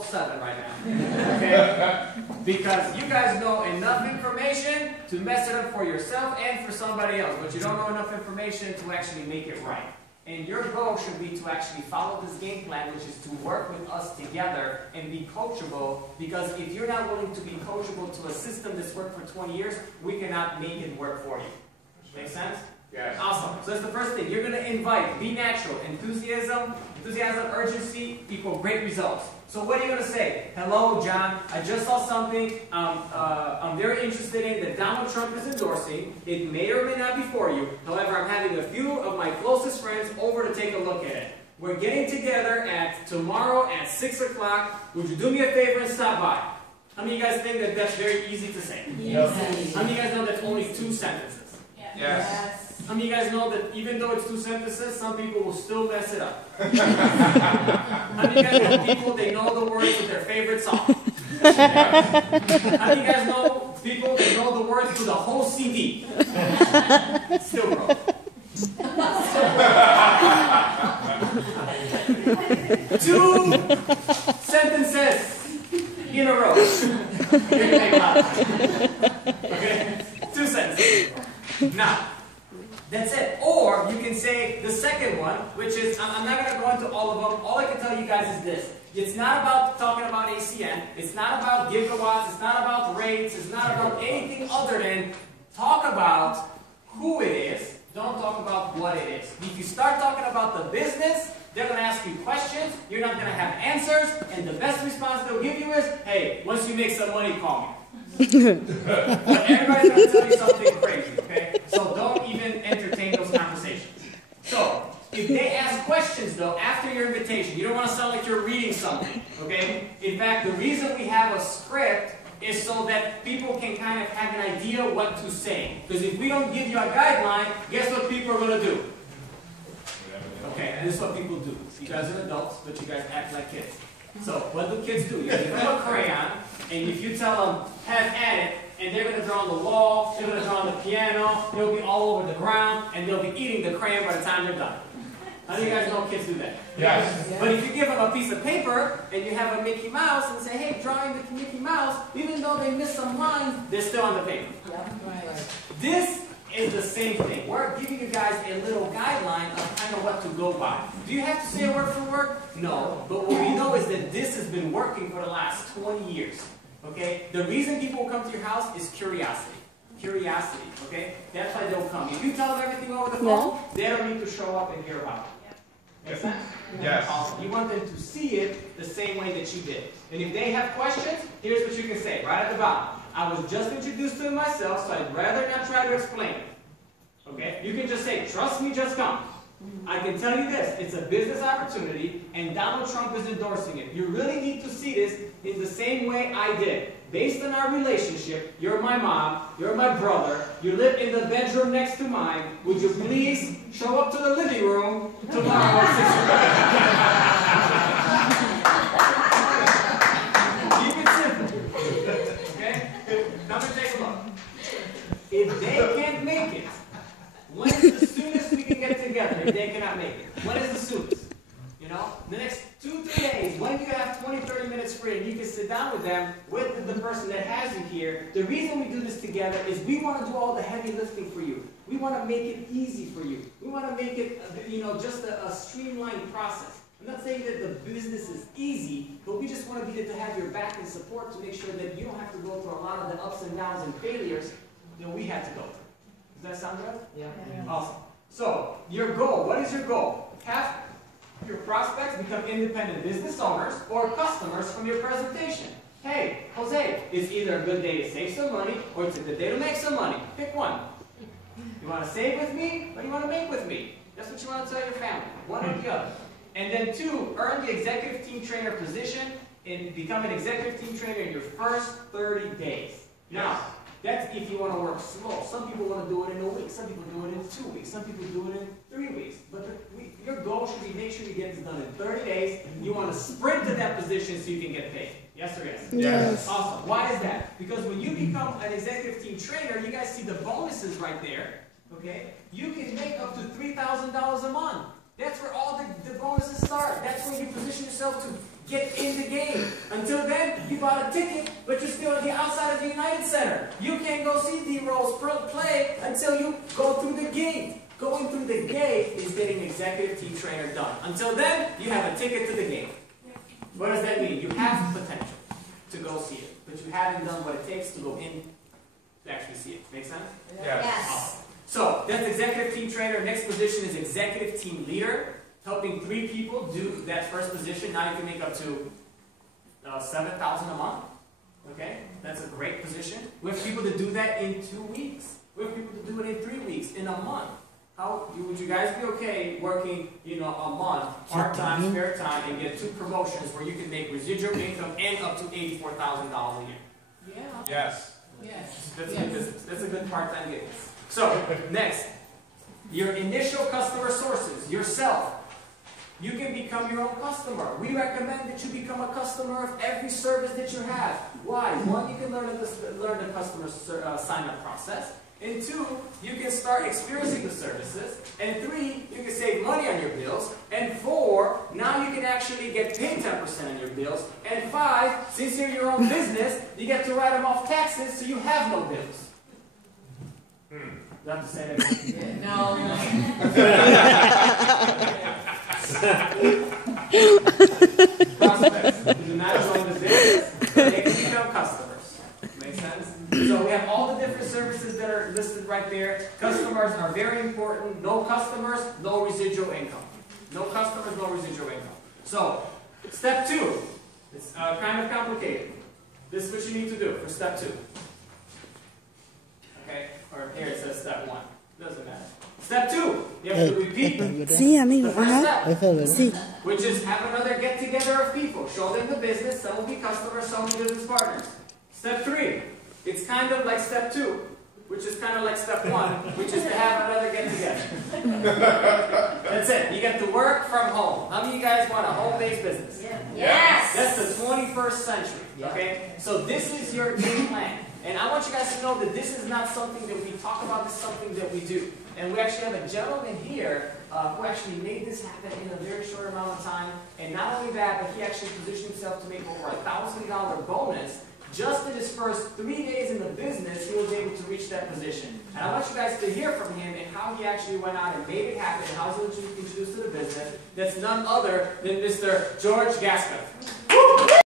level 7 right now. Okay? Because you guys know enough information to mess it up for yourself and for somebody else, but you don't know enough information to actually make it right. And your goal should be to actually follow this game plan, which is to work with us together and be coachable, because if you're not willing to be coachable to a system that's worked for 20 years, we cannot make it work for you. Make sense? Yes. Awesome. So that's the first thing. You're going to invite, be natural. Enthusiasm, urgency equal great results. So what are you going to say? Hello, John. I just saw something I'm very interested in that Donald Trump is endorsing. It may or may not be for you. However, I'm having a few of my closest friends over to take a look at it. We're getting together tomorrow at 6 o'clock. Would you do me a favor and stop by? How many of you guys think that that's very easy to say? Yes. How many of you guys know that's only 2 sentences? Yes. How many of you guys know that even though it's 2 sentences, some people will still mess it up? How many of you guys know people, they know the words of their favorite song? How many of you guys know people, they know the words to the whole CD? Still wrong. 2 sentences in a row. Okay? 2 sentences. Now, that's it. Or you can say the second one, which is, I'm not going to go into all of them. All I can tell you guys is this. It's not about talking about ACN. It's not about gigawatts. It's not about rates. It's not about anything other than talk about who it is. Don't talk about what it is. If you start talking about the business, they're going to ask you questions. You're not going to have answers. And the best response they'll give you is, hey, once you make some money, call me. But everybody's going to tell you something crazy, okay? So don't even entertain those conversations. So, if they ask questions, though, after your invitation, you don't want to sound like you're reading something, okay? In fact, the reason we have a script is so that people can kind of have an idea what to say. Because if we don't give you a guideline, guess what people are going to do? Okay, and this is what people do. You guys are adults, but you guys act like kids. So, what do kids do? You give them a crayon, and if you tell them, have at it, and they're going to draw on the wall, they're going to draw on the piano, they'll be all over the ground, and they'll be eating the crayon by the time they're done. How do you guys know kids do that? Yes. But if you give them a piece of paper, and you have a Mickey Mouse, and say, hey, drawing the Mickey Mouse, even though they missed some lines, they're still on the paper. This is the same thing. We're giving you guys a little guideline of kind of what to go by. Do you have to say a word for word? No. But what we know is that this has been working for the last 20 years. Okay? The reason people will come to your house is curiosity. Curiosity. Okay? That's why they'll come. If you tell them everything over the phone, they don't need to show up and hear about it. Make sense? Yes. Awesome. You want them to see it the same way that you did. And if they have questions, here's what you can say right at the bottom. I was just introduced to it myself, so I'd rather not try to explain it. Okay? You can just say, trust me, just come. I can tell you this, it's a business opportunity, and Donald Trump is endorsing it. You really need to see this in the same way I did. Based on our relationship, you're my mom, you're my brother, you live in the bedroom next to mine. Would you please show up to the living room tomorrow at 6 o'clock? Keep it simple. Okay? Come and take a look. If they can't make it, when is the soonest we can get together if they cannot make it? When is the soonest? You know? The next 2-3 days, when you have 20-30 minutes free and you can sit down with them, with the person that has you here. The reason we do this together is we want to do all the heavy lifting for you. We want to make it easy for you. We want to make it, just a streamlined process. I'm not saying that the business is easy, but we just want to be there to have your back and support to make sure that you don't have to go through a lot of the ups and downs and failures that we had to go through. Does that sound good? Yeah. Awesome. So, your goal, what is your goal? Have your prospects become independent business owners or customers from your presentation. Hey, Jose, it's either a good day to save some money or it's a good day to make some money. Pick one. You want to save with me or you want to make with me? That's what you want to tell your family. One or the other. And then 2, earn the executive team trainer position and become an executive team trainer in your first 30 days. Now, that's if you want to work slow. Some people want to do it in a week. Some people do it in 2 weeks. Some people do it in 3 weeks. But your goal should be make sure you get this done in 30 days. You want to sprint to that position so you can get paid. Yes or yes? Yes. Awesome. Why is that? Because when you become an executive team trainer, you guys see the bonuses right there. Okay? You can make up to $3,000 a month. That's where all the bonuses start. That's when you position yourself get in the game. Until then, you bought a ticket, but you're still on the outside of the United Center. You can't go see D-Rose play until you go through the gate. Going through the gate is getting executive team trainer done. Until then, you have a ticket to the game. What does that mean? You have potential to go see it, but you haven't done what it takes to go in to actually see it. Make sense? Yes. Awesome. So that's executive team trainer. Next position is executive team leader, helping 3 people do that first position. Now you can make up to $7,000 a month. Okay, that's a great position. We have people to do that in 2 weeks. We have people to do it in 3 weeks, in a month. Would you guys be okay working, a month, part-time, spare time, and get 2 promotions where you can make residual income and up to $84,000 a year? Yeah. Yes. Yes. That's a good business. That's a good part-time gig. So, next, your initial customer sources, yourself. You can become your own customer. We recommend that you become a customer of every service that you have. Why? 1, you can learn the customer sign-up process. And 2, you can start experiencing the services. And 3, you can save money on your bills. And 4, now you can actually get paid 10% on your bills. And 5, since you're your own business, you get to write them off taxes so you have no bills. You have to say that again. No. Prospects who do not join the business, they can become customers. Make sense? So we have all the different services that are listed right there. Customers are very important. No customers, no residual income. No customers, no residual income. So, step 2. It's kind of complicated. This is what you need to do for step 2. Okay? Or here it says step 1. Doesn't matter. Step 2. You have to repeat the first step, which is have another get-together of people. Show them the business. Some will be customers, some will be business partners. Step 3. It's kind of like step 2, which is kind of like step 1, which is to have another get-together. That's it. You get to work from home. How many of you guys want a home-based business? Yes. That's the 21st century. Okay? So this is your game plan. And I want you guys to know that this is not something that we talk about, this is something that we do. And we actually have a gentleman here who actually made this happen in a very short amount of time. And not only that, but he actually positioned himself to make over a $1,000 bonus. Just in his first 3 days in the business, he was able to reach that position. And I want you guys to hear from him and how he actually went out and made it happen and how he was introduced to the business. That's none other than Mr. George Gaskell.